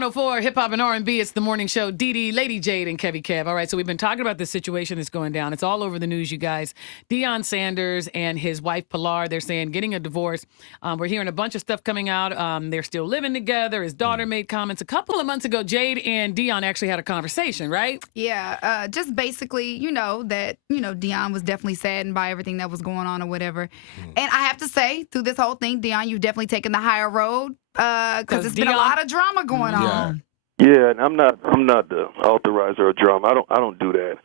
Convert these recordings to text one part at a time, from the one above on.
104 Hip Hop and R&B. It's the morning show. Dee Dee, Lady Jade, and Kevy Kev. All right, so we've been talking about this situation that's going down. It's all over the news, you guys. Deion Sanders and his wife Pilar, they're saying getting a divorce. We're hearing a bunch of stuff coming out. They're still living together. His daughter made comments. A couple of months ago, Jade and Deion actually had a conversation, right? Yeah, just basically, Deion was definitely saddened by everything that was going on or whatever. And I have to say, through this whole thing, Deion, you've definitely taken the higher road. Because there's been a lot of drama going on. Yeah, and I'm not the authorizer of drama. I don't do that.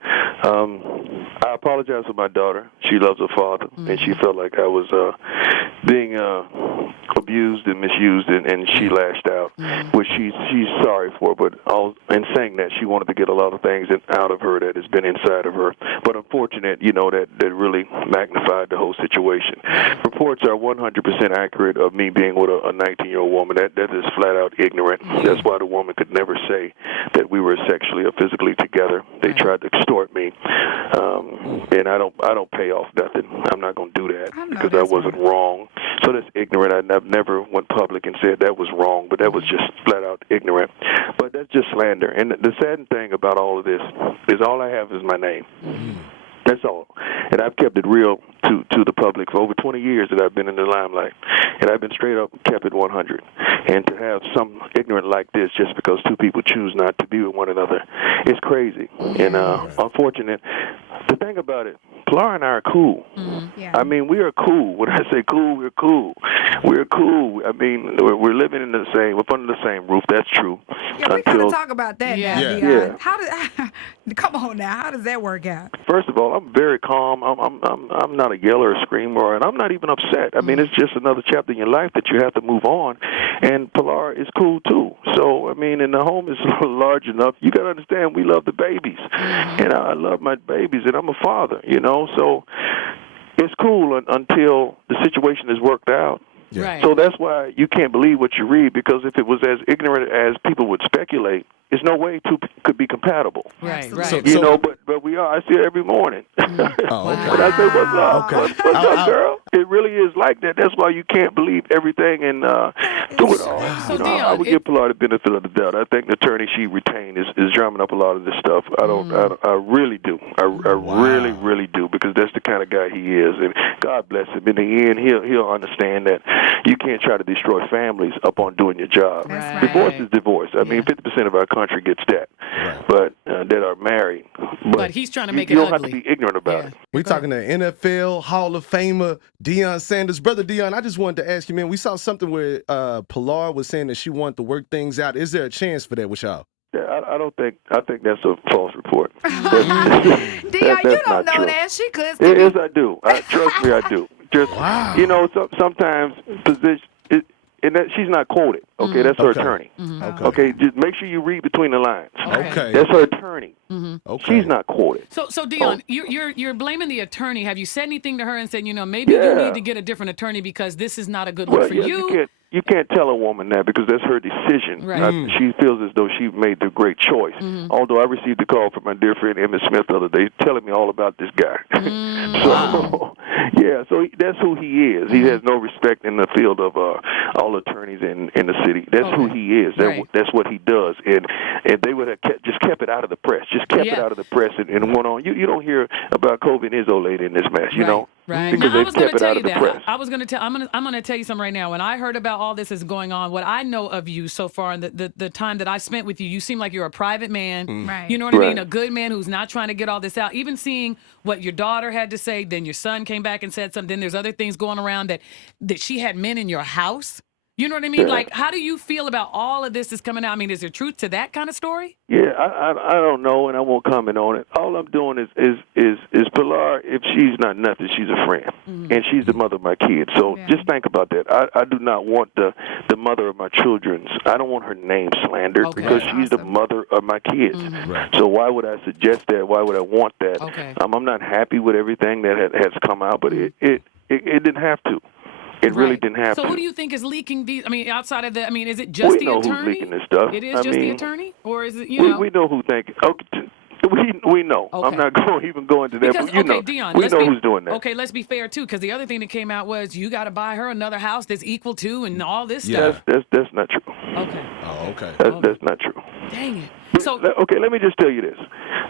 I apologize to my daughter. She loves her father, and she felt like I was being abused and misused, and she lashed out, which she's sorry for. But in saying that, she wanted to get a lot of things out of her that has been inside of her. But unfortunate, that really magnified the whole situation. Reports are 100% accurate of me being with a 19-year-old woman. That is flat out ignorant. That's why the woman could never say that we were sexually or physically together. They tried to extort me, and I don't pay off nothing. I'm not going to do that because I wasn't wrong. So that's ignorant. I've never went public and said that was wrong, but that was just flat out ignorant. But that's just slander. And the sad thing about all of this is all I have is my name. That's all. And I've kept it real to the public for over 20 years that I've been in the limelight. And I've been straight up kept it 100. And to have some ignorant like this just because two people choose not to be with one another is crazy. And unfortunate. The thing about it, Pilar and I are cool. I mean, we are cool. When I say cool, we're cool. We're cool. I mean, we're living in we're under the same roof. That's true. Yeah, we got to talk about that now, Deion. Come on now. How does that work out? First of all, I'm very calm. I'm not a yeller or screamer, and I'm not even upset. I mean, it's just another chapter in your life that you have to move on. And Pilar is cool too. So I mean, and the home is large enough. You got to understand, we love the babies, and I love my babies, and I'm a father. So it's cool until the situation is worked out. Yeah. Right. So that's why you can't believe what you read, because if it was as ignorant as people would speculate, there's no way two could be compatible. Right. But we are. I see it every morning. And I say, what's up? Okay. What's up, girl? It really is like that. That's why you can't believe everything and do it all. So Deion, I would give Pilar the benefit of the doubt. I think the attorney she retained is drumming up a lot of this stuff. I really do. I really do, because that's the kind of guy he is. And God bless him. In the end, he'll understand that you can't try to destroy families up on doing your job. Right. Divorce is divorce. I mean, 50% of our country gets that, but that are married. But he's trying to make it ugly. You don't ugly. have to be ignorant about it. We're talking to NFL Hall of Famer Deion Sanders. Brother Deion, I just wanted to ask you, man, we saw something where Pilar was saying that she wanted to work things out. Is there a chance for that with y'all? Yeah, I think that's a false report. Deion, you don't know true. that. She could. Yes, I do. Trust me, I do. Just sometimes position. And that she's not quoted. Okay, that's her attorney. Okay, just make sure you read between the lines. Okay, that's her attorney. Okay, she's not quoted. So Deion, you're blaming the attorney. Have you said anything to her and said, maybe you need to get a different attorney because this is not a good look for you? You can't tell a woman that, because that's her decision. Right. She feels as though she made the great choice. Although I received a call from my dear friend Emmett Smith the other day telling me all about this guy. So that's who he is. He has no respect in the field of all attorneys in the city. That's who he is. That's what he does. And they would have kept it out of the press. Just kept it out of the press and went on. You don't hear about Kobe and his old lady in this mess, you know? Right. Because now, I they was going kept to it out tell of you the that. press. I was going to tell. I'm going to tell you something right now. When I heard about all this is going on, what I know of you so far, and the time that I spent with you, you seem like you're a private man. Right. You know what I mean? A good man who's not trying to get all this out. Even seeing what your daughter had to say, then your son came back and said something. Then there's other things going around that she had men in your house. You know what I mean? Like, how do you feel about all of this is coming out? I mean, is there truth to that kind of story? Yeah, I don't know, and I won't comment on it. All I'm doing is Pilar, if she's not nothing, she's a friend, and she's the mother of my kids. So just think about that. I do not want the mother of my children's. I don't want her name slandered because she's the mother of my kids. Right. So why would I suggest that? Why would I want that? Okay. I'm not happy with everything that has come out, but it didn't have to. It really didn't have to. So who do you think is leaking these? I mean, outside of the, is it just the attorney? We know who's leaking this stuff. It is just the attorney? Or is it, We know who think. Okay, we know. Okay. I'm not going to even go into that. Because, but you know, Deion, we know who's doing that. Okay, let's be fair too, because the other thing that came out was you got to buy her another house that's equal to and all this stuff. That's not true. Okay. Oh, okay. Okay. That's not true. Dang it. So Okay, let me just tell you this,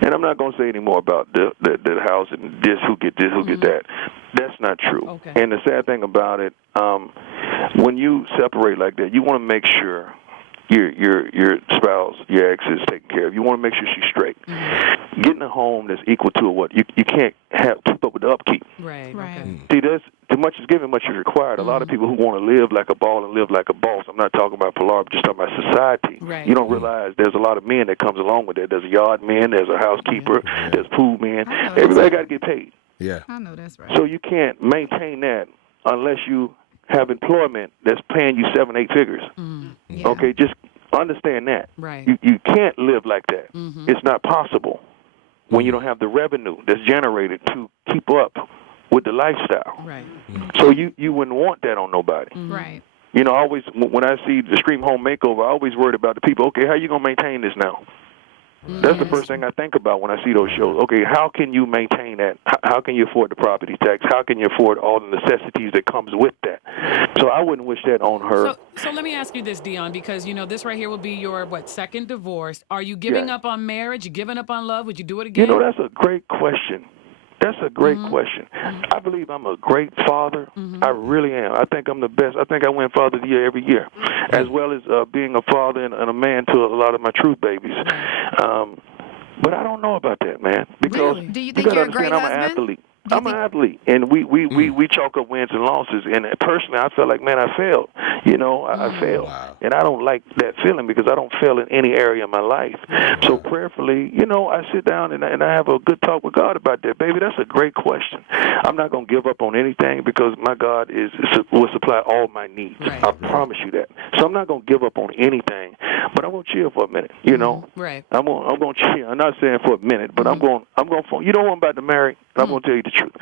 and I'm not going to say any more about the house and this, who get this, who get that. That's not true. Okay. And the sad thing about it, when you separate like that, you want to make sure your spouse, your ex, is taken care of. You want to make sure she's straight. Getting a home that's equal to what you can't keep up with the upkeep. right. Right. Okay. See, that's too much is given, much is required. A lot of people who want to live like a ball and live like a boss. I'm not talking about Pilar, I'm just talking about society. Right. You don't realize there's a lot of men that comes along with that. There's a yard man, there's a housekeeper, there's pool men. I know Everybody got to get paid. Yeah. I know that's right. So you can't maintain that unless you have employment that's paying you 7-8 figures. Yeah. Okay, just understand that. Right. You can't live like that. It's not possible when you don't have the revenue that's generated to keep up with the lifestyle. Right. So you wouldn't want that on nobody. Right. You know, I always, when I see the Scream Home Makeover, I always worried about the people. Okay, how you going to maintain this now? That's the first thing I think about when I see those shows. Okay, how can you maintain that? How can you afford the property tax? How can you afford all the necessities that comes with that? So I wouldn't wish that on her. So let me ask you this, Deion, because, you know, this right here will be your, second divorce. Are you giving up on marriage? You giving up on love? Would you do it again? You know, that's a great question. That's a great question. I believe I'm a great father. I really am. I think I'm the best. I think I win Father of the Year every year, as well as being a father and a man to a lot of my truth babies. But I don't know about that, man. Because Really? Do you think gotta you're a great understand, I'm an husband? athlete. I'm an athlete, and we chalk up wins and losses. And personally, I feel like, man, I failed. You know, I failed, and I don't like that feeling because I don't fail in any area of my life. So prayerfully, you know, I sit down and I have a good talk with God about that, baby. That's a great question. I'm not gonna give up on anything because my God will supply all my needs. Right. I promise you that. So I'm not gonna give up on anything, but I'm gonna chill for a minute. You know, Right. I'm gonna chill. I'm not saying for a minute, but I'm going. You know who I'm about to marry? I'm gonna tell you the truth.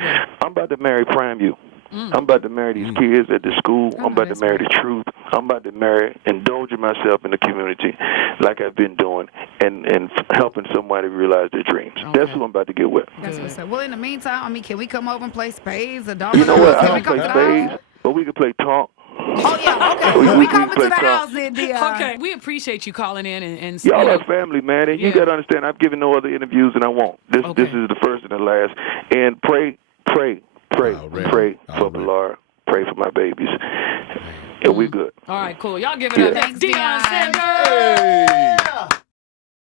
I'm about to marry Prime You. I'm about to marry these kids at the school. I'm about to marry the truth. I'm about to indulging myself in the community like I've been doing and helping somebody realize their dreams. That's who I'm about to get with. That's what's up. Well, in the meantime, I mean, can we come over and play spades or dominoes? You know what? I Can we don't come play to the house? spades, but we can play talk. Oh, yeah, okay. We coming to play the talk. house then, Deion. Okay, we appreciate you calling in and Y'all you know, are family, man, and you Yeah. got to understand, I've given no other interviews, and I won't. This is the first and the last. And pray Already. for Pilar. Pray for my babies. And we good. All right, cool. Y'all give it up. Thanks, Deion Deion. Sanders. Hey.